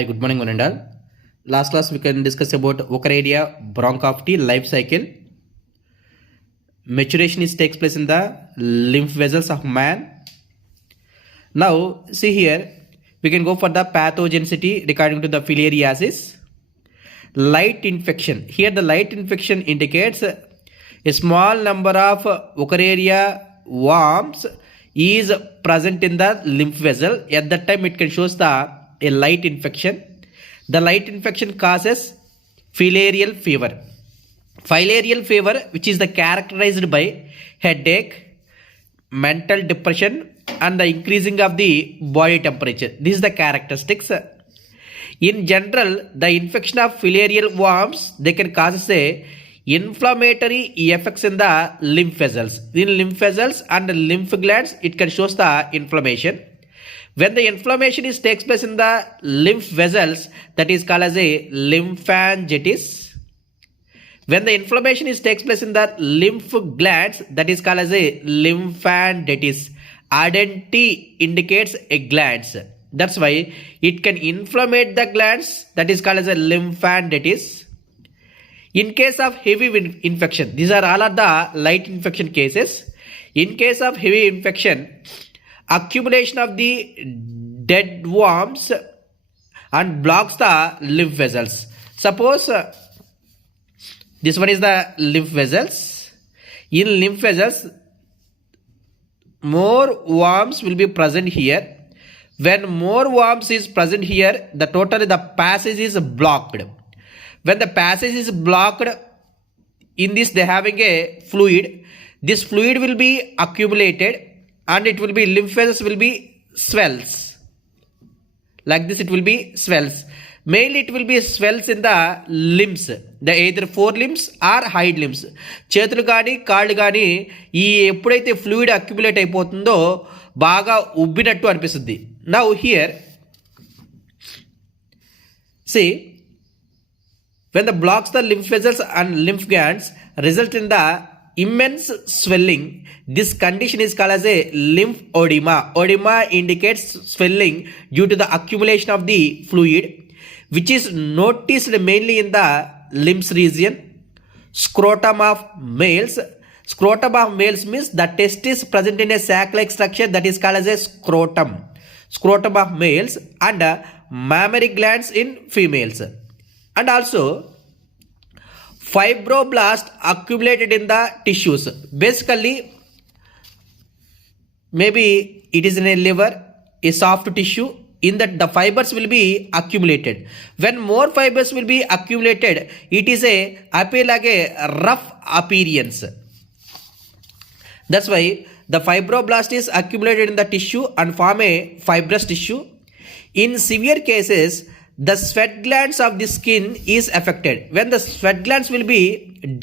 Hi, good morning, one and all. Last class we can discuss about Ochardea bronchopty life cycle. Maturation takes place in the lymph vessels of man. Now see here, we can go for the pathogenicity regarding to the filariasis. Light infection. Here the light infection indicates a small number of Ochardea worms is present in the lymph vessel. At that time it can shows a light infection. The light infection causes filarial fever. Filarial fever, which is the characterized by headache, mental depression, and the increasing of the body temperature. This is the characteristics. In general, the infection of filarial worms, they can cause inflammatory effects in the lymph vessels. In lymph vessels and lymph glands, it can show the inflammation. When the inflammation takes place in the lymph vessels, that is called as a lymphangitis. When the inflammation takes place in the lymph glands, that is called as a lymphangitis. Ardenti indicates a glands. That's why it can inflammate the glands, that is called as a lymphangitis. In case of heavy infection, these are all of the light infection cases. In case of heavy infection, accumulation of the dead worms and blocks the lymph vessels. Suppose this one is the lymph vessels. In lymph vessels, more worms will be present here. When more worms is present here, the passage is blocked. When the passage is blocked, in this they having a fluid. This fluid will be accumulated and it will be lymph vessels will be swells. Like this it will be swells. Mainly it will be swells in the limbs. The either forelimbs or hind limbs. చేతులు కానీ కాళ్ళు కానీ ఈ ఎప్పుడైతే fluid accumulate అయిపోతుందో బాగా ఉబ్బినట్టు అనిపిస్తుంది. Now here see, when the blocks the lymph vessels and lymph glands result in the immense swelling, this condition is called as a lymphedema. Edema indicates swelling due to the accumulation of the fluid, which is noticed mainly in the limbs region. Scrotum of males. Scrotum of males means the testis present in a sac-like structure, that is called as a scrotum. Scrotum of males, and mammary glands in females. And also fibroblast accumulated in the tissues. Basically, maybe it is in a liver, a soft tissue, in that the fibers will be accumulated. When more fibers will be accumulated, it is appear like a rough appearance. That's why the fibroblast is accumulated in the tissue and form a fibrous tissue. In severe cases, the sweat glands of the skin is affected. When the sweat glands will be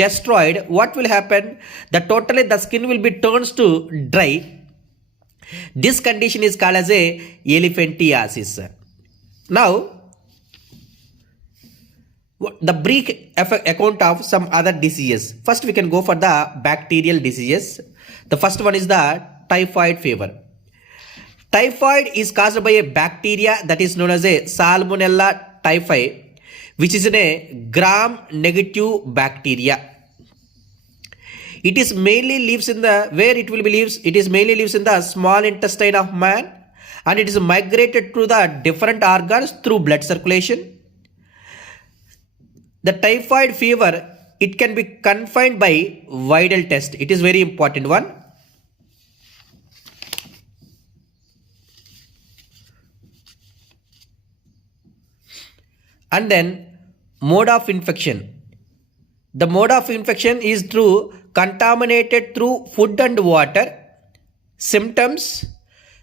destroyed, what will happen? The skin will be turns to dry. This condition is called as a elephantiasis. Now, the brief account of some other diseases. First, we can go for the bacterial diseases. The first one is the typhoid fever. Typhoid is caused by a bacteria that is known as a Salmonella typhi, which is a gram-negative bacteria. It is mainly lives in the It is mainly lives in the small intestine of man, and it is migrated to the different organs through blood circulation. The typhoid fever, it can be confined by Widal test. It is very important one. And then mode of infection. The mode of infection is through contaminated through food and water. Symptoms: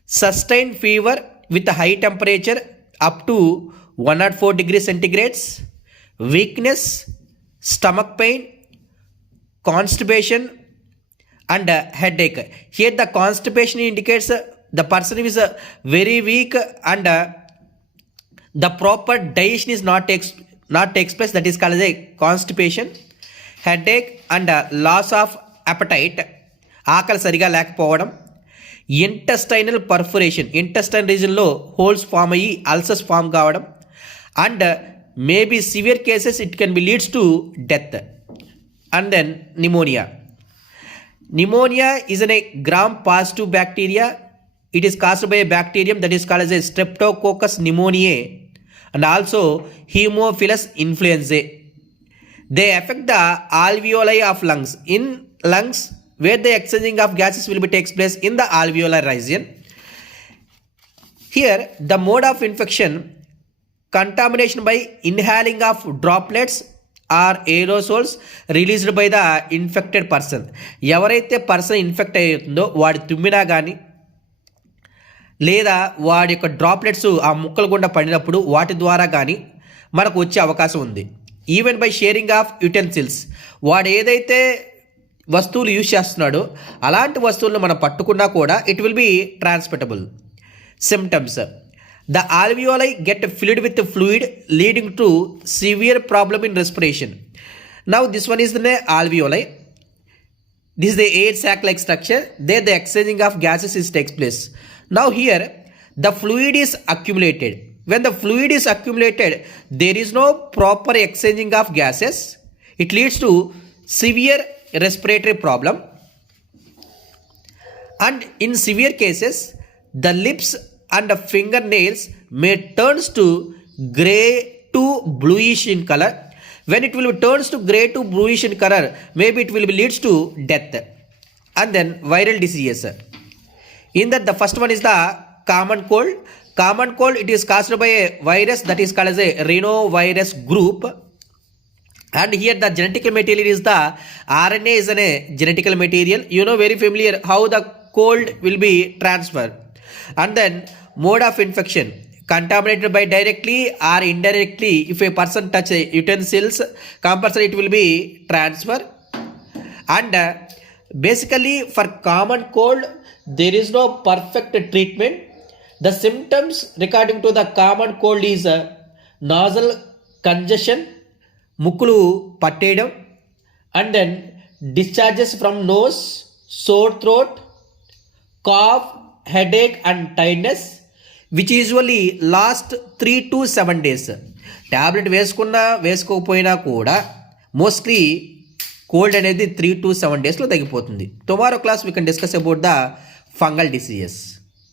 sustained fever with a high temperature up to 104 degrees centigrades, weakness, stomach pain, constipation, and headache. Here the constipation indicates the person is very weak and the proper digestion is not takes place, that is called as a constipation. Headache and loss of appetite, ఆకలి సరిగా లేకపోవడం. Intestinal పర్ఫొరేషన్, intestine రీజన్లో holes form అయ్యి ulcers form కావడం. and maybe severe cases it can be leads to death. And then pneumonia. Pneumonia is a gram-positive bacteria. It is caused by a bacterium that is called as a Streptococcus pneumoniae and also Haemophilus influenzae. They affect the alveoli of lungs. In lungs, where the exchanging of gases will be takes place in the alveolar region. Here, the mode of infection, contamination by inhaling of droplets or aerosols released by the infected person. ఎవరైతే person infect అయ్యిందో వాడి తుమ్మినా కానీ లేదా వాడి యొక్క droplets ఆ ముక్కల గుండా పడినప్పుడు వాటి ద్వారా కానీ మనకు వచ్చే అవకాశం ఉంది. Even by sharing of utensils, వాడు ఏదైతే వస్తువులు యూజ్ చేస్తున్నాడో అలాంటి వస్తువులను మనం పట్టుకున్నా కూడా it will be transmittable. Symptoms: the alveoli get filled with fluid leading to severe problem in respiration. Now this one is the alveoli. This is the air sac like structure. There the exchanging of gases is takes place. Now here the fluid is accumulated. When the fluid is accumulated, there is no proper exchanging of gases. It leads to severe respiratory problem. And in severe cases, the lips and the fingernails may turns to gray to bluish in color. When it will turns to gray to bluish in color, maybe it will be leads to death. And then viral diseases. In that, the first one is the common cold. Common cold, it is caused by a virus that is called as a rhinovirus group. And here the genetic material is the RNA is a genetical material. You know very familiar how the cold will be transferred. And then mode of infection, contaminated by directly or indirectly. If a person touch utensils, compulsory it will be transfer. And basically for common cold there is no perfect treatment. The symptoms regarding to the common cold is nasal congestion, ముక్కులు పట్టేయడం, and then discharges from nose, sore throat, cough, headache and tiredness, which usually last 3 to 7 days. Tablet వేసుకున్నా వేసుకోకపోయినా కూడా mostly cold అనేది 3 to 7 డేస్లో తగ్గిపోతుంది. Tomorrow class we can discuss about the fungal diseases.